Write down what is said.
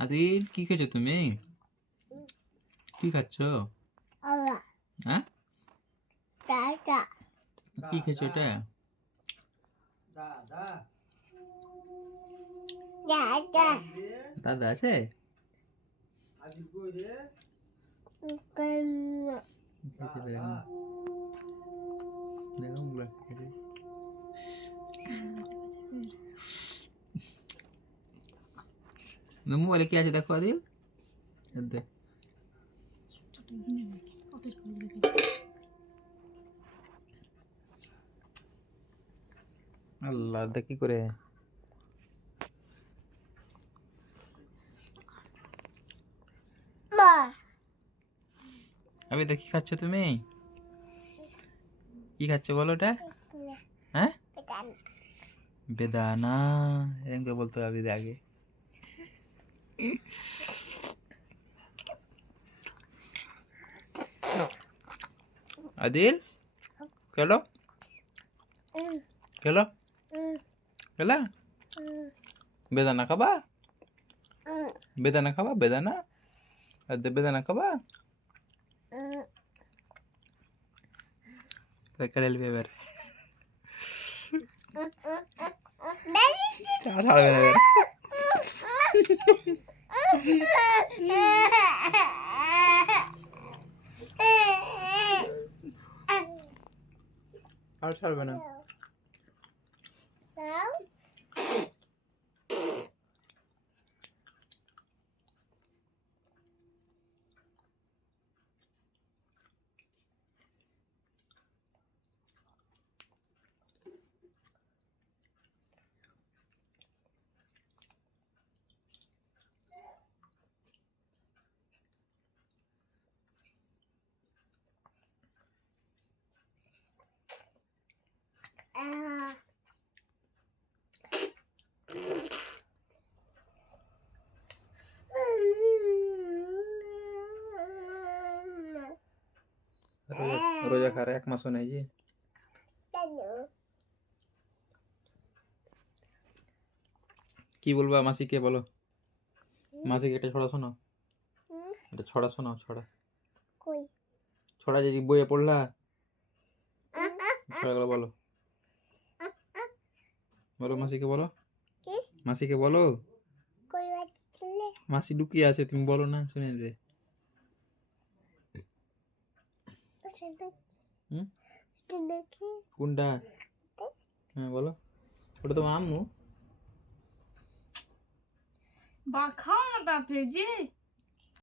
আদিল কি খেয়েছো তুমি? কি খাচ্ছ? হ্যাঁ? কি খেয়েছো এটা? দাদা আছে। দেখো মোবাইলে কি আছে দেখো আদিল দেখ। আল্লাহ দেখ কি করে আমি দেখি খাচ্ছ তুমি কি খাচ্ছ বলো ওটা হ্যাঁ বেদানা এরকম বলতে হবে আগে আদিল কেলো কেলো কেলা বেদানা খাবা বেদানা খাবা বেদানা আর দে বেদানা খাবা কেড়ে নেবে এবার আর ছাড়বে না এবার। আর ছাড়বে না রোজা খার এক মাসও নেই যে কি বলবা মাসিকে বলো মাসিকে একটা ছড়া শোনাও একটা ছড়া শোনাও ছড়া ছড়া যদি বইয়ে পড়লা ছড়াগুলো বলো বলো মাসিকে বলো কি? মাসিকে বলো মাসি লুকিয়ে আছে তুমি বলো না শুনে নেবে হুম? দেখি কোনটা? হ্যাঁ বলো। ওটা তোমার আম্মু? বা খাও না তাড়াতাড়ি যে